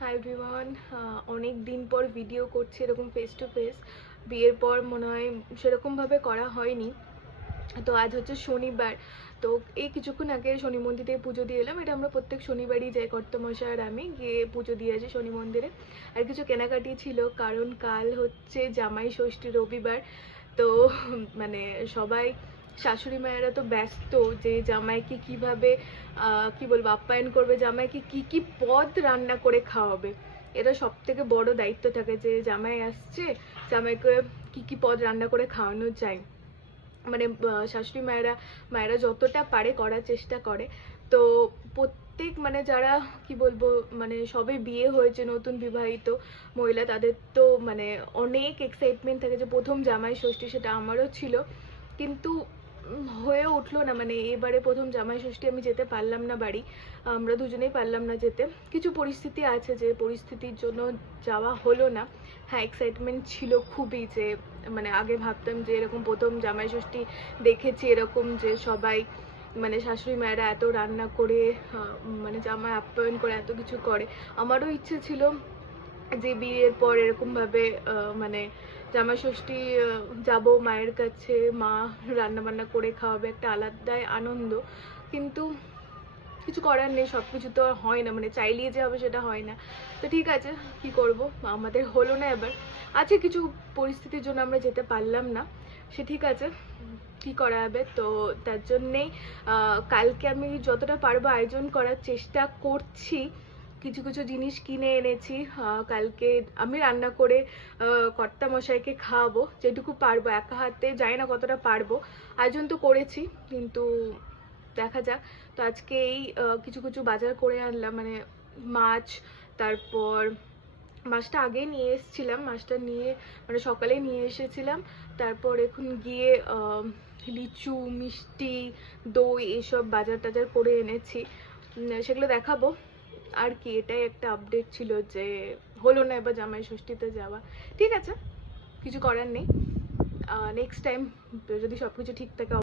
Hi everyone, অনেক দিন পর ভিডিও করছি এরকম ফেস টু ফেস। বিয়ের পর মনে হয় সেরকমভাবে করা হয়নি। তো আজ হচ্ছে শনিবার। তো এই কিছুক্ষণ আগে শনি মন্দিরে পুজো দিয়ে এলাম। এটা আমরা প্রত্যেক শনিবারই যাই, কর্তামশাই আর আমি গিয়ে পুজো দিয়ে আসি শনি মন্দিরে। আর কিছু কেনাকাটি ছিল, কারণ কাল হচ্ছে জামাই ষষ্ঠী, রবিবার। তো মানে সবাই শাশুড়ি মায়েরা তো ব্যস্ত যে জামাইকে কীভাবে কি বলবো আপ্যায়ন করবে, জামাইকে কি কি পদ রান্না করে খাওয়াবে। এটা সব থেকে বড় দায়িত্ব থাকে যে জামাই আসছে, জামাইকে কি কি পদ রান্না করে খাওয়ানো যায়। মানে শাশুড়ি মায়েরা যতটা পারে করার চেষ্টা করে। তো প্রত্যেক মানে যারা কি বলবো মানে সবে বিয়ে হয়েছে, নতুন বিবাহিত মহিলা, তাদের তো মানে অনেক এক্সাইটমেন্ট থাকে যে প্রথম জামাই ষষ্ঠী। সেটা আমারও ছিল, কিন্তু হয়ে উঠলো না। মানে এবারে প্রথম জামাই ষষ্ঠী আমি যেতে পারলাম না বাড়ি, আমরা দুজনেই পারলাম না যেতে। কিছু পরিস্থিতি আছে যে পরিস্থিতির জন্য যাওয়া হলো না। হ্যাঁ, এক্সাইটমেন্ট ছিল খুবই, যে মানে আগে ভাবতাম যে এরকম প্রথম জামাই ষষ্ঠী দেখেছি এরকম যে সবাই মানে শাশুড়ি মায়েরা এত রান্না করে মানে জামাই আপ্যায়ন করে এত কিছু করে। আমারও ইচ্ছে ছিল যে বিয়ের পর এরকমভাবে মানে জামাই ষষ্ঠী যাব মায়ের কাছে, মা রান্না বান্না করে খাওয়াবে, একটা আলাদাই আনন্দ। কিন্তু কিছু করার নেই, সব কিছু তো হয় না, মানে চাইলেই যে হবে সেটা হয় না। তো ঠিক আছে, কি করব, আমাদের হলো না এবার। আছে কিছু পরিস্থিতির জন্য আমরা যেতে পারলাম না, সে ঠিক আছে, কি করা যাবে। তো তার জন্যেই কালকে আমি যতটা পারবো আয়োজন করার চেষ্টা করছি। কিছু কিছু জিনিস কিনে এনেছি, কালকে আমি রান্না করে কর্তামশাইকে খাওয়াবো যেটুকু পারবো। একা হাতে জানি না কতটা পারবো, আয়োজন তো করেছি, কিন্তু দেখা যাক। তো আজকে এই কিছু কিছু বাজার করে আনলাম, মানে মাছ, তারপর মাছটা আগে নিয়ে এসেছিলাম, মাছটা নিয়ে মানে সকালে নিয়ে এসেছিলাম। তারপর এখন গিয়ে লিচু, মিষ্টি, দই এসব বাজার টাজার করে এনেছি, সেগুলো দেখাবো। আর কি, এটাই একটা আপডেট ছিল যে হলো না এবার জামাই ষষ্ঠীতে যাওয়া। ঠিক আছে, কিছু করার নেই, নেক্সট টাইম যদি সব কিছু ঠিক থাকে